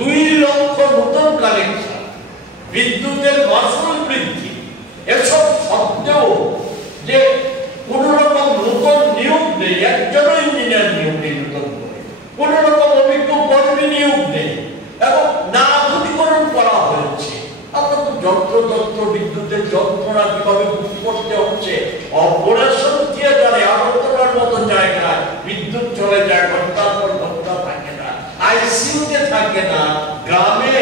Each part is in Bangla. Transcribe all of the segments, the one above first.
2 লক্ষ নতুন কানেকশন, বিদ্যুতের মাসুল বৃদ্ধি, এসব সত্ত্বেও যে কোন রকম নতুন নিয়োগ নেই, একজনও ইঞ্জিনিয়ার নিয়োগ নেই নতুন করে, কোন রকম অভিজ্ঞ কর্মী নিয়োগ নেই এবং না আধুনিকরণ করা হয়েছে। আপনার তো যন্ত্র বিদ্যুতের যন্ত্রণা কিভাবে করতে হচ্ছে, অপারেশন থিয়েটারে আগরতলার মতো জায়গায় বিদ্যুৎ চলে যায়, ঘন্টার পর ঘন্টা থাকে না, আইসিইউতে থাকে না, গ্রামে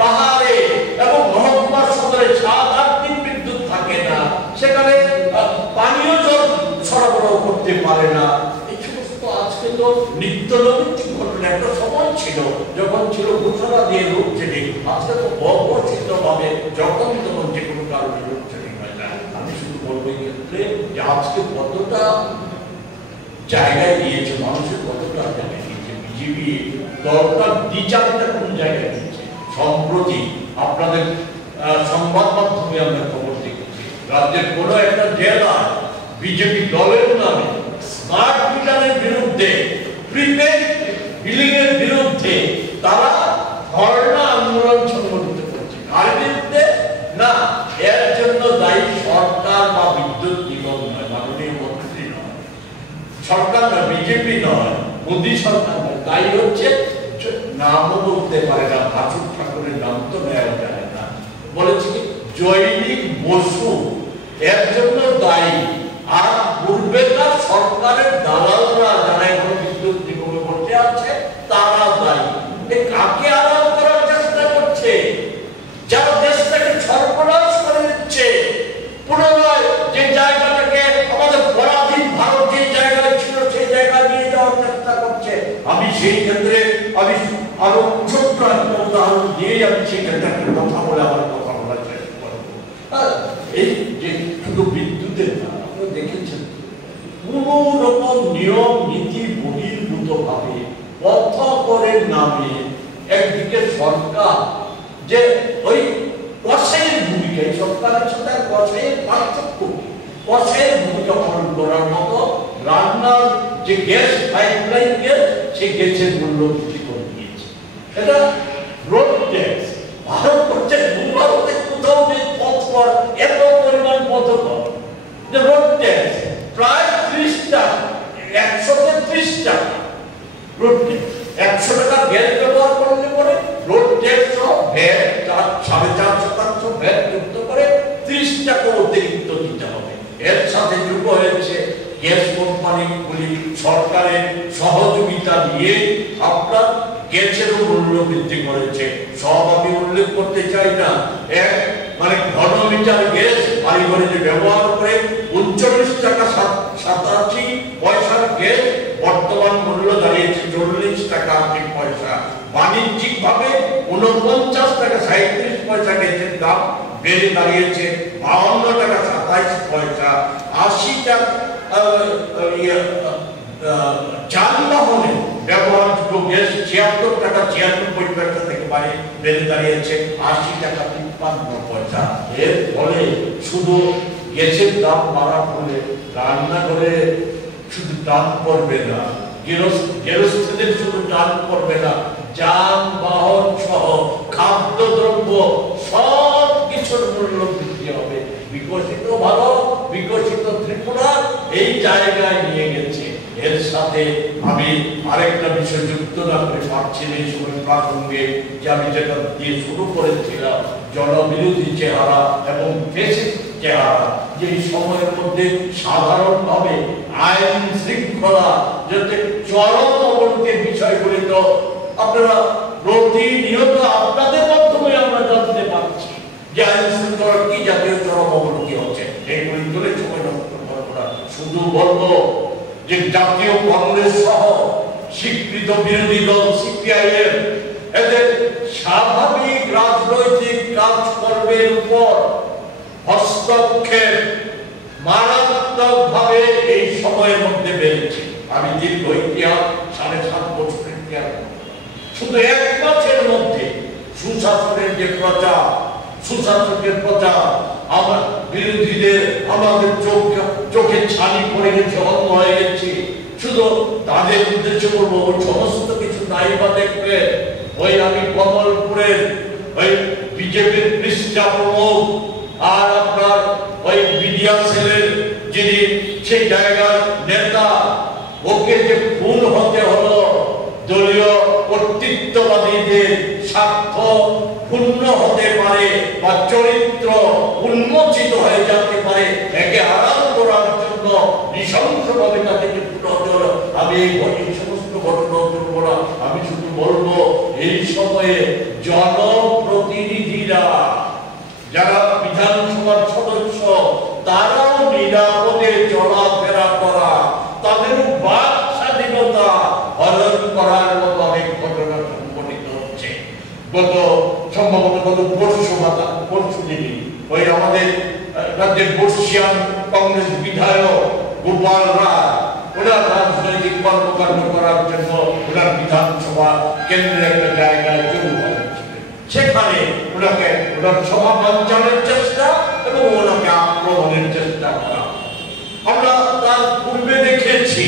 পাহাড়ে এবং মহকুমা সদরে 7-8 দিন বিদ্যুৎ থাকে না, সেখানে পানীয় জল সরবরাহ করতে পারে না। এই সমস্ত আজকে তো নিত্য নৈমিত্তিক ঘটনা। একটা সময় ছিল যখন ছিল ঘোষণা দিয়ে লোডশেডিং, আজকে তো অঘোষিত ভাবে যখন তখন যে কোনো কারণে লোডশেডিং হয়ে যায়। আমি শুধু বলবো এই ক্ষেত্রে যে আজকে কতটা জায়গায় দিয়েছে, মানুষের কতটা জায়গায় দিয়েছে বিজেপি দলটা, দ্বিচারিতা কোন জায়গায় দিয়েছে। সম্প্রতি আপনাদের সংবাদ মাধ্যমে আমরা খবর দেখেছি, রাজ্যের কোন একটা জেলায় বিজেপি দলের নামে স্মার্ট মিটারের বিরুদ্ধে, প্রিপেড বিলিং এর বিরুদ্ধে তারা ধর্ণা আন্দোলন সংগঠিত করেছে। কার বিরুদ্ধে? না, এর জন্য দায়ী সরকার বা বিদ্যুৎ নিগম নয়, মাননীয় মন্ত্রী নয়, সরকার নয়, বিজেপি নয়, মোদী সরকার নয়, দায়ী হচ্ছে নামও বলতে পারে না, বাসুর ঠাকুরের নাম তো নেওয়া যায় না, বলেছে কি জৈনিক বসু এর জন্য দায়ী। আর পূর্বেকার সরকারের দালালরা যারা এখন বিদ্যুৎ নিগমে বসে আছে তারা দায়ী। কাকে আড়াল করার চেষ্টা করছে? যারা দেশটাকে সর্বনাশ করে দিচ্ছে, পুনরায় যে জায়গাটাকে আমাদের পরাধীন ভারত যে জায়গায় ছিল সেই জায়গায় নিয়ে যাওয়ার চেষ্টা করছে। আমি সেই ক্ষেত্রে আমি আরো ছোট্ট একটা উদাহরণ দিয়ে আমি সেই ক্ষেত্রে একটা কথা বলে আমার কথা বলার চেষ্টা করবো। এই যে শুধু বিদ্যুতের না, আপনারা দেখেছেন কোন রকম নিয়ম নীতি বহির্ভূত ভাবে পথ করে নামে একদিকে সরকার যে ওই কসাইয়ের ভূমিকা, এই সরকারের সাথে কসাইয়ের পার্থক্য, কসাইয়ের ভূমিকা পালন করার মতো রান্নার যে গ্যাস পাইপলাইন গ্যাস, সেই গ্যাসের মূল্য বৃদ্ধি করে দিয়েছে। এটা রোড ট্যাক্স, ভারতবর্ষের ভারতে কোথাও নেই পথ কর, এত পরিমাণ পথ কর যে রোড ট্যাক্স প্রায় 30 টাকা, 130 টাকা রোড ট্যাক্স। 100 টাকা গ্যাস ব্যবহার করলে পরে রোড ট্যাক্স সহ ভ্যাট 4.5% ভ্যাট যুক্ত করে 30 টাকা অতিরিক্ত দিতে হবে। এর সাথে যুক্ত হয়েছে গ্যাস কোম্পানিগুলি সরকারের সহযোগিতা নিয়ে আপনার গ্যাসেরও মূল্য বৃদ্ধি করেছে। সব আমি উল্লেখ করতে চাই না, এক মানে ঘনমিটার গ্যাস বাড়ি ঘরে যে ব্যবহার করে 39 টাকা 87 পয়সার গ্যাস বর্তমান মূল্য দাঁড়িয়েছে 40 টাকা 80 পয়সা। বাণিজ্যিক ভাবে 49 টাকা 37 পয়সা গ্যাসের দাম বেড়ে দাঁড়িয়েছে 52 টাকা 27 পয়সা। 80 টাকা যানবাহনে ব্যবহারযোগ্য গ্যাস 76 টাকা 96 পয়সা থেকে বেড়ে দাঁড়িয়েছে 80 টাকা 53 পয়সা। এর ফলে শুধু গ্যাসের দাম বাড়ার ফলে রান্নাঘরে শুধু টান পড়বে না, গৃহস্থদের শুধু টান পড়বে না, যানবাহন সহ খাদ্যদ্রব্য সব কিছুর মূল্য বৃদ্ধি হবে। বিকশিত ভারত, বিকশিত ত্রিপুরা এই জায়গায় নিয়ে গেছে। এর সাথে আমি আরেকটা বিষয় যুক্ত না করে পারছি না এই সময় প্রাসঙ্গে, যে আমি যেটা দিয়ে শুরু করেছিলাম, জনবিরোধী চেহারা এবং ফ্যাসিস্ট চেহারা, যে সময়ের মধ্যে সাধারণভাবে আইন শৃঙ্খলা যাতে চরম অবনতির বিষয়গুলি তো আপনারা প্রতিনিয়ত আপনাদের মাধ্যমে আমরা জানতে পারছি যে আইন শৃঙ্খলার কি জাতীয় চরম অবনতি হচ্ছে। এইগুলি তুলে সময় নষ্ট করবো না, শুধু বলবো যে জাতীয় কংগ্রেস সহ স্বীকৃত বিরোধী দল সিপিআইএম এদের স্বাভাবিক রাজনৈতিক কাজকর্মের উপর হস্তক্ষেপ মারাত্মকভাবে এই সময়ের মধ্যে বেড়েছে। আমি দীর্ঘ ইতিহাস 7.5 বছরের ইতিহাস, শুধু 1 মাসের মধ্যে সুশাসনের যে প্রচার, সুশাসনের প্রচার আমার বিরোধীদের আমাদের চোখে ছানি পড়ে গেছে, অন্ধ হয়ে গেছে। শুধু তাদের উদ্দেশ্য করবো, ওই সমস্ত কিছু নাই বা দেখবে ওই আমি কমলপুরের ওই বিজেপির পৃষ্ঠা প্রমুখ আর আপনার ওই মিডিয়া সেলের যিনি সেই জায়গার নেতা, ওকে যে খুন হতে হলো দলীয় কর্তৃত্ববাদীদের স্বার্থ পূর্ণ হতে পারে বা চরিত্র উন্মোচিত হয়ে যেতে পারে, একে আড়াল করার জন্য নৃশংসভাবে তাকে আমি এই সমস্ত ঘটনা করবো না। আমি শুধু বলবো এই সময়ে জনপ্রতিনিধিরা যারা বিধানসভার সদস্য তারাও নিরাপদে চলাফেরা করা, তাদের বাক স্বাধীনতা হরণ করার মতো অনেক ঘটনা সংঘটিত হচ্ছে। সম্ভবত গত পরশু দিনই ওই আমাদের রাজ্যের বর্ষিয়ান কংগ্রেস বিধায়ক গোপাল রায় ওনার রাজনৈতিক কর্মকাণ্ড করার জন্য ওনার বিধানসভা কেন্দ্রে একটা জায়গায় জড়ো হয়েছিলেন। সেখানে ওনাকে ওনার সভা বাঞ্চালের চেষ্টা এবং ওনাকে আক্রমণের চেষ্টা করা আমরা তার পূর্বে দেখেছি।